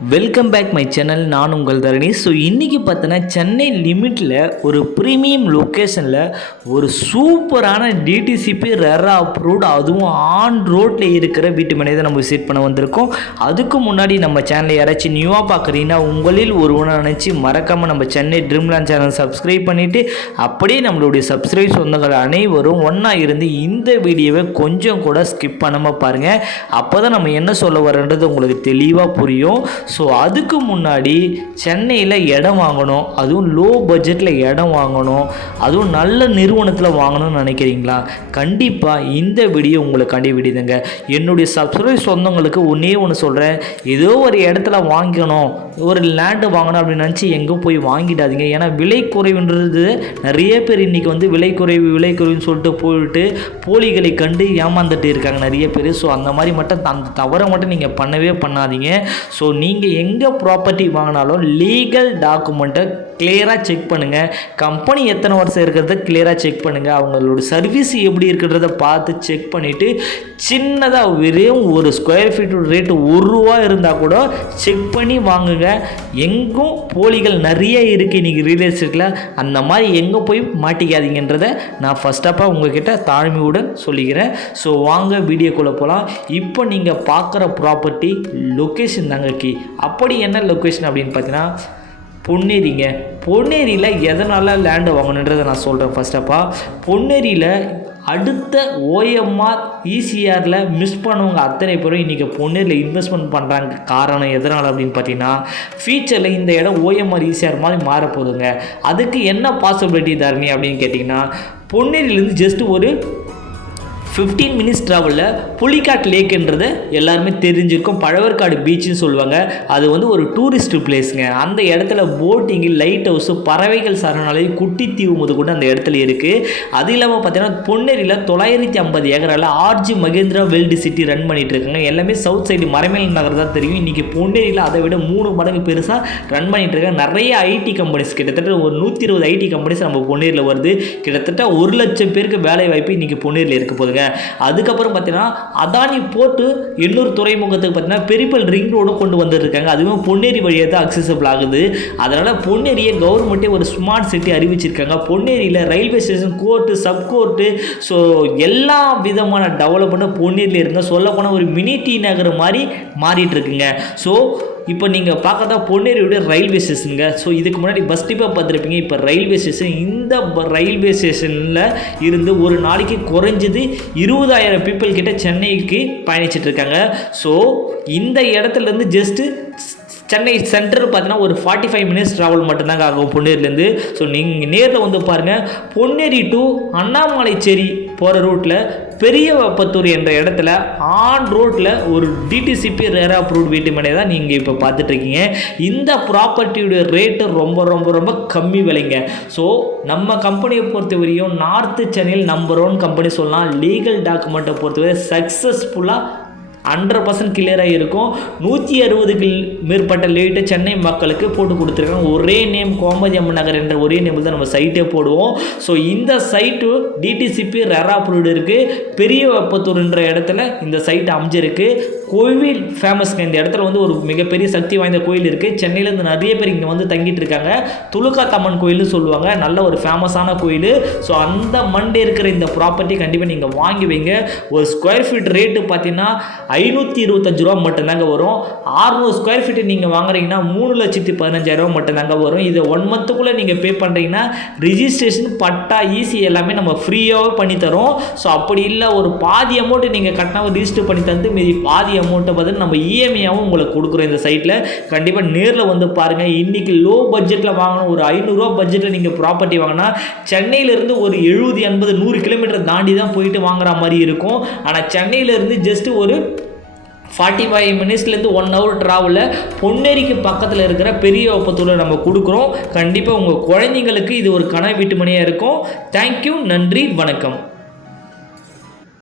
Welcome back my channel. நான் உங்கள் தரணி. So இன்றைக்கி பார்த்தோன்னா சென்னை லிமிட்டில் ஒரு ப்ரீமியம் லொக்கேஷனில் ஒரு சூப்பரான டிடிசிபி ரெரா அப்ரூவ்டு, அதுவும் ஆன் ரோட்டில் இருக்கிற வீட்டு மனையை தான் நம்ம விசிட் பண்ண வந்திருக்கோம். அதுக்கு முன்னாடி நம்ம சேனலை யாராச்சும் நியூவாக பார்க்குறீங்கன்னா உங்களில் ஒருவனை நினச்சி மறக்காமல் நம்ம சென்னை ட்ரீம்லேண்ட் சேனல் சப்ஸ்கிரைப் பண்ணிவிட்டு அப்படியே நம்மளுடைய சப்ஸ்கிரைப் சொந்தங்கள் அனைவரும் ஒன்றா இருந்து இந்த வீடியோவை கொஞ்சம் கூட ஸ்கிப் பண்ணாமல் பாருங்கள். அப்போ தான் நம்ம என்ன சொல்ல வரோன்றது உங்களுக்கு தெளிவாக புரியும். ஸோ அதுக்கு முன்னாடி சென்னையில் இடம் வாங்கணும், அதுவும் லோ பட்ஜெட்டில் இடம் வாங்கணும், அதுவும் நல்ல நிறுவனத்தில் வாங்கணும்னு நினைக்கிறீங்களா? கண்டிப்பாக இந்த வீடியோ உங்களுக்காண்டி விடுதுங்க. என்னுடைய சப்ஸ்கிரைப் சொந்தங்களுக்கு ஒன்றே ஒன்று சொல்கிறேன், ஏதோ ஒரு இடத்துல வாங்கணும், ஒரு லேண்டு வாங்கணும் அப்படின்னு நினச்சி எங்கே போய் வாங்கிடாதீங்க. ஏன்னா விலை குறைவுன்றது நிறைய பேர் இன்றைக்கி வந்து விலை குறைவுன்னு சொல்லிட்டு போயிட்டு போலிகளை கண்டு ஏமாந்துட்டு இருக்காங்க நிறைய பேர். ஸோ அந்த மாதிரி மட்டும் அந்த தவறை மட்டும் நீங்கள் பண்ணவே பண்ணாதீங்க. ஸோ நீங்கள் எங்கே ப்ராப்பர்ட்டி வாங்கினாலும் லீகல் டாக்குமெண்ட்டை கிளியராக செக் பண்ணுங்கள். கம்பெனி எத்தனை வருஷம் இருக்கிறத கிளியராக செக் பண்ணுங்கள். அவங்களோட சர்வீஸ் எப்படி இருக்கிறத பார்த்து செக் பண்ணிவிட்டு சின்னதாக வெறும் ஒரு ஸ்கொயர் ஃபீட் ரேட்டு ₹1 இருந்தால் கூட செக் பண்ணி வாங்குங்க. எங்கும் போலிகள் நிறைய இருக்குது இன்றைக்கி ரியல் எஸ்டேட்டில். அந்த மாதிரி எங்கே போய் மாட்டிக்காதீங்கன்றதை நான் ஃபஸ்ட்டப்பாக உங்கள்கிட்ட தாழ்மையுடன் சொல்லிக்கிறேன். ஸோ வாங்க வீடியோக்குள்ளே போகலாம். இப்போ நீங்கள் பார்க்குற ப்ராப்பர்ட்டி லொக்கேஷன் தாங்க கீ. அப்படி என்ன லொக்கேஷன் அப்படின்னு பார்த்தீங்கன்னா பொன்னேரிங்க. பொன்னேரியில் எதனால் லேண்டு வாங்கணுன்றதை நான் சொல்கிறேன். ஃபஸ்ட்டப்பாக பொன்னேரியில் அடுத்த ஓஎம்ஆர் ஈசிஆரில் மிஸ் பண்ணவங்க அத்தனை பேரும் இன்றைக்கி பொன்னேரியில் இன்வெஸ்ட்மெண்ட் பண்ணுறாங்க. காரணம் எதனால் அப்படின்னு பார்த்தீங்கன்னா ஃபியூச்சரில் இந்த இடம் ஓஎம்ஆர் ஈசிஆர் மாதிரி மாறப்போகுதுங்க. அதுக்கு என்ன பாசிபிலிட்டி தரணி அப்படின்னு கேட்டிங்கன்னா, பொன்னேரியிலேருந்து ஜஸ்ட் ஒரு 15 மினிட்ஸ் ட்ராவலில் புலிக்காட் லேக்குன்றது எல்லாருமே தெரிஞ்சிருக்கும். பழவேற்காடு பீச்சுன்னு சொல்லுவாங்க. அது வந்து ஒரு டூரிஸ்ட் பிளேஸுங்க. அந்த இடத்துல போட்டிங்கு, லைட் ஹவுஸு, பறவைகள் சரணாலயம், குட்டி தீவு முது கூட அந்த இடத்துல இருக்குது. அது இல்லாமல் பார்த்தீங்கன்னா பொன்னேரியில் 950 ஏக்கரால் ஆர்ஜி மகேந்திரா வேர்ல்டு சிட்டி ரன் பண்ணிகிட்டு இருக்காங்க. எல்லாமே சவுத் சைடு மறைமேல் நகர் தான் தெரியும். இன்றைக்கி பொன்னேரியில் அதை விட 3 மடங்கு பெருசாக ரன் பண்ணிகிட்டு இருக்காங்க. நிறைய ஐடி கம்பெனிஸ், கிட்டத்தட்ட ஒரு 120 ஐடி கம்பெனிஸ் நம்ம பொன்னேரியில் வருது. கிட்டத்தட்ட 1 லட்சம் பேருக்கு வேலை வாய்ப்பு இன்றைக்கி பொன்னேரியில் இருக்க போதுங்க. அதுக்கப்புறம் பார்த்தீங்கன்னா அதானி போட்டு எண்ணூர் துறைமுகத்துக்கு பார்த்தீங்கன்னா பெரிப்பல் ரிங் ரோடும் கொண்டு வந்துருக்காங்க. அதுவும் பொன்னேரி வழியாக தான் அக்சசபிள் ஆகுது. அதனால் பொன்னேரியை கவர்மெண்ட்டே ஒரு ஸ்மார்ட் சிட்டி அறிவிச்சிருக்காங்க. பொன்னேரியில் ரயில்வே ஸ்டேஷன், கோர்ட்டு, சப்கோர்ட்டு, ஸோ எல்லா விதமான டெவலப்மெண்ட்டும் பொன்னேரியில் இருக்குங்க. சொல்லப்போனால் ஒரு மினி டி நகர் மாதிரி மாறிட்டு இருக்குங்க. ஸோ இப்போ நீங்கள் பார்க்கறதா பொன்னேரியோட ரயில்வே ஸ்டேஷனுங்க. ஸோ இதுக்கு முன்னாடி பஸ் டிப்பாக பார்த்துருப்பீங்க. இப்போ ரயில்வே ஸ்டேஷன். இந்த ரயில்வே ஸ்டேஷனில் இருந்து ஒரு நாளைக்கு குறைஞ்சது 20,000 பீப்புள் கிட்ட சென்னைக்கு பயணிச்சுட்டு இருக்காங்க. ஸோ இந்த இடத்துலேருந்து ஜஸ்ட்டு சென்னை சென்டர் பார்த்தீங்கன்னா ஒரு 45 மினிட்ஸ் ட்ராவல் மட்டும்தாங்க ஆகும் பொன்னேரிலேருந்து. ஸோ நீங்கள் நேரில் வந்து பாருங்கள். பொன்னேரி டு அண்ணாமலைச்சேரி போகிற ரூட்டில் பெரியவப்பத்தூர் என்ற இடத்துல ஆன் ரோட்டில் ஒரு டிடிசிபி ரெரா அப்ரூவ்டு வீட்டு மனை தான் நீங்கள் இப்போ பார்த்துட்ருக்கீங்க. இந்த ப்ராப்பர்ட்டியோட ரேட்டு ரொம்ப ரொம்ப ரொம்ப கம்மி விலைங்க. ஸோ நம்ம கம்பெனியை பொறுத்தவரையும் நார்த்து சென்னையில் நம்பர் 1 கம்பெனி சொல்லலாம். லீகல் டாக்குமெண்ட்டை பொறுத்தவரை சக்ஸஸ்ஃபுல்லாக 100% கிளியராக இருக்கும். 160க்கு மேற்பட்ட லேட்டை சென்னை மக்களுக்கு போட்டு கொடுத்துருக்காங்க. ஒரே நேம் கோமதி அம்மன் நகர் என்ற ஒரே நேம் தான் நம்ம சைட்டே போடுவோம். ஸோ இந்த சைட்டு டிடிசிபி ரெரா அப்ரூவ்டு இருக்குது. பெரியவப்பத்தூர்ன்ற இடத்துல இந்த சைட் அமைஞ்சிருக்கு. கோவில் ஃபேமஸ்ங்க. இந்த இடத்துல வந்து ஒரு மிகப்பெரிய சக்தி வாய்ந்த கோயில் இருக்குது. சென்னையிலேருந்து நிறைய பேர் இங்கே வந்து தங்கிட்டு இருக்காங்க. துலுக்காத்தம்மன் கோயில்னு சொல்லுவாங்க. நல்ல ஒரு ஃபேமஸான கோயில். ஸோ அந்த மண்டே இருக்கிற இந்த ப்ராப்பர்ட்டி கண்டிப்பாக நீங்கள் வாங்கி வைங்க. ஒரு ஸ்கொயர் ஃபீட் ரேட்டு பார்த்தீங்கன்னா ₹525 மட்டும்தாங்க வரும். 600 ஸ்கொயர் ஃபீட்டு நீங்கள் வாங்குறீங்கன்னா ₹3,15,000 மட்டும்தாங்க வரும். இதை 1 மந்த்துக்குள்ளே நீங்கள் பே பண்ணுறீங்கன்னா ரிஜிஸ்ட்ரேஷன், பட்டா, ஈசி எல்லாமே நம்ம ஃப்ரீயாகவே பண்ணித்தரோம். ஸோ அப்படி இல்லை ஒரு பாதி அமௌண்ட்டு நீங்கள் கட்டினா ரிஜிஸ்டர் பண்ணி தந்து மீதி பாதி அமௌண்ட்டை பார்த்து நம்ம இஎம்ஐயாகவும் உங்களுக்கு கொடுக்குறோம். இந்த சைட்டில் கண்டிப்பாக நேரில் வந்து பாருங்கள். இன்றைக்கி லோ பட்ஜெட்டில் வாங்கணும், ஒரு ₹500 பட்ஜெட்டில் நீங்கள் ப்ராப்பர்ட்டி வாங்கினா சென்னையிலேருந்து ஒரு 70, 80, 100 கிலோமீட்டர் தாண்டி தான் போயிட்டு வாங்குற மாதிரி இருக்கும். ஆனால் சென்னையிலேருந்து ஜஸ்ட்டு ஒரு 45 மினிட்ஸ்லேருந்து 1 ஹவர் ட்ராவலில் பொன்னேரிக்கு பக்கத்தில் இருக்கிற பெரியவப்பத்தூரில் நம்ம கொடுக்குறோம். கண்டிப்பாக உங்கள் குழந்தைங்களுக்கு இது ஒரு கனவு வீட்டு மனையாக இருக்கும். தேங்க்யூ, நன்றி, வணக்கம்.